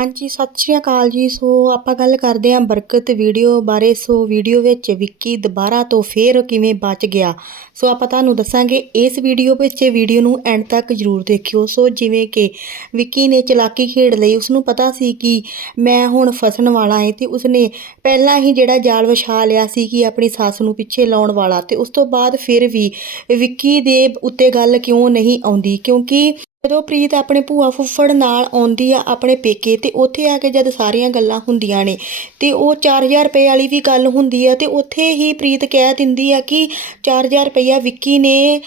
ਹਾਂਜੀ, ਸਤਿ ਸ਼੍ਰੀ ਅਕਾਲ ਜੀ। ਸੋ, ਆਪਾਂ ਗੱਲ ਕਰਦੇ ਹਾਂ ਬਰਕਤ ਵੀਡੀਓ ਬਾਰੇ। ਸੋ, ਵੀਡੀਓ ਵਿੱਚ ਵਿੱਕੀ ਦੁਬਾਰਾ ਤੋਂ ਫੇਰ ਕਿਵੇਂ ਬਚ ਗਿਆ? ਸੋ, ਆਪਾਂ ਤੁਹਾਨੂੰ ਦੱਸਾਂਗੇ, ਇਸ ਵੀਡੀਓ ਵਿੱਚ ਵੀਡੀਓ ਨੂੰ ਐਂਡ ਤੱਕ ਜ਼ਰੂਰ ਦੇਖਿਓ। ਸੋ, ਜਿਵੇਂ ਕਿ ਵਿੱਕੀ ਨੇ ਚਲਾਕੀ ਖੇਡ ਲਈ ਉਸ ਨੂੰ ਪਤਾ ਸੀ ਕਿ ਮੈਂ ਹੁਣ ਫਸਣ ਵਾਲਾ ਹੈ ਤੇ ਉਸਨੇ ਪਹਿਲਾਂ ਹੀ ਜਿਹੜਾ ਜਾਲ ਵਿਛਾ ਲਿਆ ਸੀ ਕਿ ਆਪਣੀ ਸੱਸ ਨੂੰ ਪਿੱਛੇ ਲਾਉਣ ਵਾਲਾ। ਤੇ ਉਸ ਤੋਂ ਬਾਅਦ ਫਿਰ ਵੀ ਵਿੱਕੀ ਦੇ ਉੱਤੇ ਗੱਲ ਕਿਉਂ ਨਹੀਂ ਆਉਂਦੀ? ਕਿਉਂਕਿ ਜਦੋਂ ਪ੍ਰੀਤ ਆਪਣੇ ਭੂਆ ਫੁੱਫੜ ਨਾਲ ਆਉਂਦੀ ਆ ਆਪਣੇ ਪੇਕੇ ਤੇ ਉੱਥੇ ਆ ਕੇ ਜਦ ਸਾਰੀਆਂ ਗੱਲਾਂ ਹੁੰਦੀਆਂ ਨੇ ਤੇ ਉਹ 4000 ਰੁਪਏ ਵਾਲੀ ਵੀ ਗੱਲ ਹੁੰਦੀ ਆ ਤੇ ਉੱਥੇ ਹੀ ਪ੍ਰੀਤ ਕਹਿ ਦਿੰਦੀ ਆ ਕਿ 4000 ਰੁਪਇਆ ਵਿੱਕੀ ਨੇ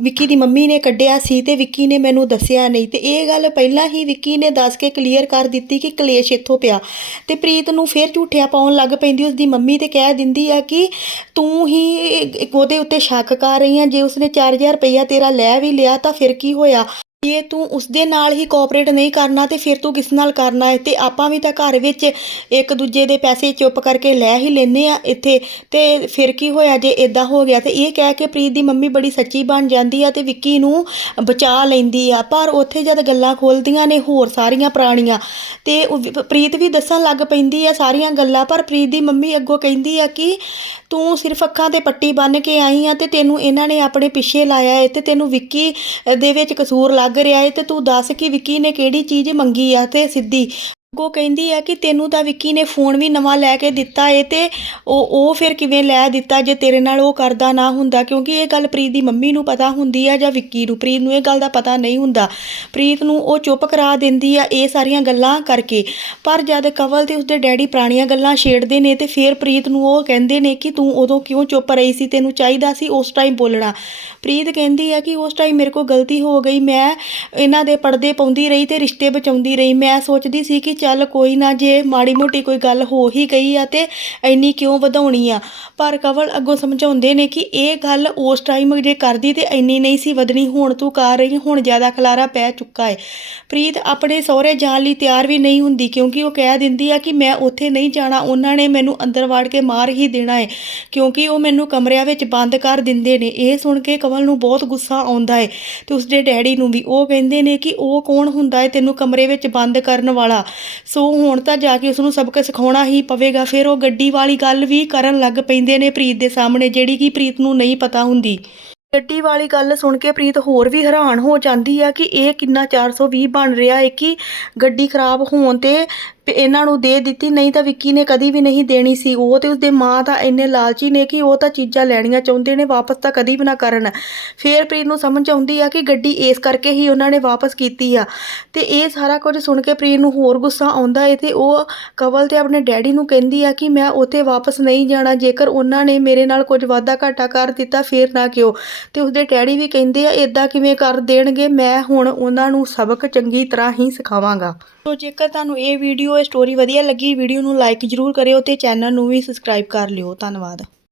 ਵਿੱਕੀ ਦੀ ਮੰਮੀ ਨੇ ਕੱਢਿਆ ਸੀ ਤੇ ਵਿੱਕੀ ਨੇ ਮੈਨੂੰ ਦੱਸਿਆ ਨਹੀਂ ਤੇ ਇਹ ਗੱਲ ਪਹਿਲਾਂ ਹੀ ਵਿੱਕੀ ਨੇ ਦੱਸ ਕੇ ਕਲੀਅਰ ਕਰ ਦਿੱਤੀ ਕਿ ਕਲੇਸ਼ ਇੱਥੋਂ ਪਿਆ। ਤੇ ਪ੍ਰੀਤ ਨੂੰ ਫਿਰ ਝੂਠਿਆ ਪਾਉਣ ਲੱਗ ਪੈਂਦੀ, ਉਸਦੀ ਮੰਮੀ ਤੇ ਕਹਿ ਦਿੰਦੀ ਆ ਕਿ ਤੂੰ ਹੀ ਉਹਦੇ ਉੱਤੇ ਸ਼ੱਕ ਕਰ ਰਹੀ ਆ, ਜੇ ਉਸਨੇ 4000 ਰੁਪਇਆ ਤੇਰਾ ਲੈ ਵੀ ਲਿਆ ਤਾਂ ਫਿਰ ਕੀ ਹੋਇਆ? ਜੇ ਤੂੰ ਉਸਦੇ ਨਾਲ ਹੀ ਕੋਆਪਰੇਟ ਨਹੀਂ ਕਰਨਾ ਤੇ ਫਿਰ ਤੂੰ ਕਿਸ ਨਾਲ ਕਰਨਾ ਹੈ? ਤੇ ਆਪਾਂ ਵੀ ਤਾਂ ਘਰ ਵਿੱਚ ਇੱਕ ਦੂਜੇ ਦੇ ਪੈਸੇ ਚੁੱਪ ਕਰਕੇ ਲੈ ਹੀ ਲੈਨੇ ਆ ਇੱਥੇ। ਤੇ ਫਿਰ ਕੀ ਹੋਇਆ ਜੇ ਇਦਾਂ ਹੋ ਗਿਆ? ਤੇ ਇਹ ਕਹਿ ਕੇ ਪ੍ਰੀਤ ਦੀ ਮੰਮੀ ਬੜੀ ਸੱਚੀ ਬਣ ਜਾਂਦੀ ਆ ਤੇ ਵਿੱਕੀ ਨੂੰ ਬਚਾ ਲੈਂਦੀ ਆ। ਪਰ ਉੱਥੇ ਜਦ ਗੱਲਾਂ ਖੋਲਦੀਆਂ ਨੇ ਹੋਰ ਸਾਰੀਆਂ ਪੁਰਾਣੀਆਂ। ਤੇ ਪ੍ਰੀਤ ਵੀ ਦੱਸਣ ਲੱਗ ਪੈਂਦੀ ਆ ਸਾਰੀਆਂ ਗੱਲਾਂ, ਪਰ ਪ੍ਰੀਤ ਦੀ ਮੰਮੀ ਅੱਗੋਂ ਕਹਿੰਦੀ ਆ ਕਿ ਤੂੰ ਸਿਰਫ ਅੱਖਾਂ ਤੇ ਪੱਟੀ ਬੰਨ੍ਹ ਕੇ ਆਈ ਆ ਤੇ ਤੈਨੂੰ ਇਹਨਾਂ ਨੇ ਆਪਣੇ ਪਿੱਛੇ ਲਾਇਆ ਹੈ ਤੇ ਤੈਨੂੰ ਵਿੱਕੀ ਦੇ ਵਿੱਚ ਕਸੂਰ ਲੱਗ ਲੱਗ ਰਿਹਾ ਏ ਤੇ ਤੂੰ ਦੱਸ ਕਿ ਵਿੱਕੀ ਨੇ ਕਿਹੜੀ ਚੀਜ਼ ਮੰਗੀ ਆ ਤੇ ਸਿੱਧੀ? ਅੱਗੋਂ ਕਹਿੰਦੀ ਆ ਕਿ ਤੈਨੂੰ ਤਾਂ ਵਿੱਕੀ ਨੇ ਫੋਨ ਵੀ ਨਵਾਂ ਲੈ ਕੇ ਦਿੱਤਾ ਏ ਤੇ ਉਹ ਉਹ ਫਿਰ ਕਿਵੇਂ ਲੈ ਦਿੱਤਾ ਜੇ ਤੇਰੇ ਨਾਲ ਉਹ ਕਰਦਾ ਨਾ ਹੁੰਦਾ? ਕਿਉਂਕਿ ਇਹ ਗੱਲ ਪ੍ਰੀਤ ਦੀ ਮੰਮੀ ਨੂੰ ਪਤਾ ਹੁੰਦੀ ਆ ਜਾਂ ਵਿੱਕੀ ਨੂੰ। ਪ੍ਰੀਤ ਨੂੰ ਇਹ ਗੱਲ ਦਾ ਪਤਾ ਨਹੀਂ ਹੁੰਦਾ। ਪ੍ਰੀਤ ਨੂੰ ਉਹ ਚੁੱਪ ਕਰਾ ਦਿੰਦੀ ਆ ਇਹ ਸਾਰੀਆਂ ਗੱਲਾਂ ਕਰਕੇ। ਪਰ ਜਦ ਕਵਲ ਤੇ ਉਸਦੇ ਡੈਡੀ ਪੁਰਾਣੀਆਂ ਗੱਲਾਂ ਛੇੜਦੇ ਨੇ ਤੇ ਫਿਰ ਪ੍ਰੀਤ ਨੂੰ ਉਹ ਕਹਿੰਦੇ ਨੇ ਕਿ ਤੂੰ ਉਦੋਂ ਕਿਉਂ ਚੁੱਪ ਰਹੀ ਸੀ? ਤੈਨੂੰ ਚਾਹੀਦਾ ਸੀ ਉਸ ਟਾਈਮ ਬੋਲਣਾ। ਪ੍ਰੀਤ ਕਹਿੰਦੀ ਆ ਕਿ ਉਸ ਟਾਈਮ ਮੇਰੇ ਕੋਲ ਗਲਤੀ ਹੋ ਗਈ। ਮੈਂ ਇਹਨਾਂ ਦੇ ਪਰਦੇ ਪਾਉਂਦੀ ਰਹੀ ਤੇ ਰਿਸ਼ਤੇ ਬਚਾਉਂਦੀ ਰਹੀ। ਮੈਂ ਸੋਚਦੀ ਸੀ ਕਿ ਚੱਲ ਕੋਈ ਨਾ ਜੇ ਮਾੜੀ ਮੋਟੀ ਕੋਈ ਗੱਲ ਹੋ ਹੀ ਗਈ ਆ ਤੇ ਇੰਨੀ ਕਿਉਂ ਵਧਾਉਣੀ ਆ? ਪਰ ਕਵਲ ਅੱਗੋਂ ਸਮਝਾਉਂਦੇ ਨੇ ਕਿ ਇਹ ਗੱਲ ਉਸ ਟਾਈਮ ਜੇ ਕਰਦੀ ਤੇ ਇੰਨੀ ਨਹੀਂ ਸੀ ਵਧਣੀ, ਹੁਣ ਤੂੰ ਕਰ ਰਹੀ, ਹੁਣ ਜ਼ਿਆਦਾ ਖਲਾਰਾ ਪੈ ਚੁੱਕਾ ਏ। ਪ੍ਰੀਤ ਆਪਣੇ ਸਹੁਰੇ ਜਾਣ ਲਈ ਤਿਆਰ ਵੀ ਨਹੀਂ ਹੁੰਦੀ ਕਿਉਂਕਿ ਉਹ ਕਹਿ ਦਿੰਦੀ ਆ ਕਿ ਮੈਂ ਉੱਥੇ ਨਹੀਂ ਜਾਣਾ, ਉਹਨਾਂ ਨੇ ਮੈਨੂੰ ਅੰਦਰ ਵਾੜ ਕੇ ਮਾਰ ਹੀ ਦੇਣਾ ਏ, ਕਿਉਂਕਿ ਉਹ ਮੈਨੂੰ ਕਮਰਿਆਂ ਵਿੱਚ ਬੰਦ ਕਰ ਦਿੰਦੇ ਨੇ। ਇਹ ਸੁਣ ਕੇ ਕਵਲ ਨੂੰ ਬਹੁਤ ਗੁੱਸਾ ਆਉਂਦਾ ਏ ਤੇ ਉਸਦੇ ਡੈਡੀ ਨੂੰ ਵੀ। ਉਹ ਕਹਿੰਦੇ ਨੇ ਕਿ ਉਹ ਕੌਣ ਹੁੰਦਾ ਏ ਤੈਨੂੰ ਕਮਰੇ ਵਿੱਚ ਬੰਦ ਕਰਨ ਵਾਲਾ? ਸੋ ਹੁਣ ਤਾਂ ਜਾ ਕੇ ਉਸ ਨੂੰ ਸਬਕ ਸਿਖਾਉਣਾ ਹੀ ਪਵੇਗਾ। ਫਿਰ ਉਹ ਗੱਡੀ ਵਾਲੀ ਗੱਲ ਵੀ ਕਰਨ ਲੱਗ ਪੈਂਦੇ ਨੇ ਪ੍ਰੀਤ ਦੇ ਸਾਹਮਣੇ, ਜਿਹੜੀ ਕਿ ਪ੍ਰੀਤ ਨੂੰ ਨਹੀਂ ਪਤਾ ਹੁੰਦੀ। ਗੱਡੀ ਵਾਲੀ ਗੱਲ ਸੁਣ ਕੇ ਪ੍ਰੀਤ ਹੋਰ ਵੀ ਹੈਰਾਨ ਹੋ ਜਾਂਦੀ ਆ ਕਿ ਇਹ ਕਿੰਨਾ 420 ਬਣ ਰਿਹਾ ਹੈ ਕਿ ਗੱਡੀ ਖਰਾਬ ਹੋਣ ਤੇ ਤੇ ਇਹਨਾਂ ਨੂੰ ਦੇ ਦਿੱਤੀ, ਨਹੀਂ ਤਾਂ ਵਿੱਕੀ ਨੇ ਕਦੀ ਵੀ ਨਹੀਂ ਦੇਣੀ ਸੀ। ਉਹ ਤੇ ਉਸਦੇ ਮਾਂ ਤਾਂ ਇੰਨੇ ਲਾਲਚੀ ਨੇ ਕਿ ਉਹ ਤਾਂ ਚੀਜ਼ਾਂ ਲੈਣੀਆਂ ਚਾਹੁੰਦੇ ਨੇ, ਵਾਪਸ ਤਾਂ ਕਦੀ ਵੀ ਨਾ ਕਰਨ। ਫੇਰ ਪ੍ਰੀਤ ਨੂੰ ਸਮਝ ਆਉਂਦੀ ਆ ਕਿ ਗੱਡੀ ਇਸ ਕਰਕੇ ਹੀ ਉਹਨਾਂ ਨੇ ਵਾਪਸ ਕੀਤੀ ਆ। ਤੇ ਇਹ ਸਾਰਾ ਕੁਝ ਸੁਣ ਕੇ ਪ੍ਰੀਤ ਨੂੰ ਹੋਰ ਗੁੱਸਾ ਆਉਂਦਾ ਏ ਤੇ ਉਹ ਕਵਲ ਤੇ ਆਪਣੇ ਡੈਡੀ ਨੂੰ ਕਹਿੰਦੀ ਆ ਕਿ ਮੈਂ ਉੱਥੇ ਵਾਪਸ ਨਹੀਂ ਜਾਣਾ, ਜੇਕਰ ਉਹਨਾਂ ਨੇ ਮੇਰੇ ਨਾਲ ਕੁਝ ਵਾਧਾ ਘਾਟਾ ਕਰ ਦਿੱਤਾ, ਫੇਰ ਨਾ ਕਿਉਂ? ਤੇ ਉਸਦੇ ਡੈਡੀ ਵੀ ਕਹਿੰਦੇ ਆ ਇਦਾਂ ਕਿਵੇਂ ਕਰ ਦੇਣਗੇ, ਮੈਂ ਹੁਣ ਉਹਨਾਂ ਨੂੰ ਸਬਕ ਚੰਗੀ ਤਰ੍ਹਾਂ ਹੀ ਸਿਖਾਵਾਂਗਾ। ਸੋ ਜੇਕਰ ਤੁਹਾਨੂੰ ਇਹ ਵੀਡੀਓ ਇਹ ਸਟੋਰੀ ਵਧੀਆ ਲੱਗੀ ਵੀਡੀਓ ਨੂੰ ਲਾਈਕ ਜ਼ਰੂਰ ਕਰਿਓ ਤੇ ਚੈਨਲ ਨੂੰ ਵੀ ਸਬਸਕ੍ਰਾਈਬ ਕਰ ਲਿਓ। ਧੰਨਵਾਦ।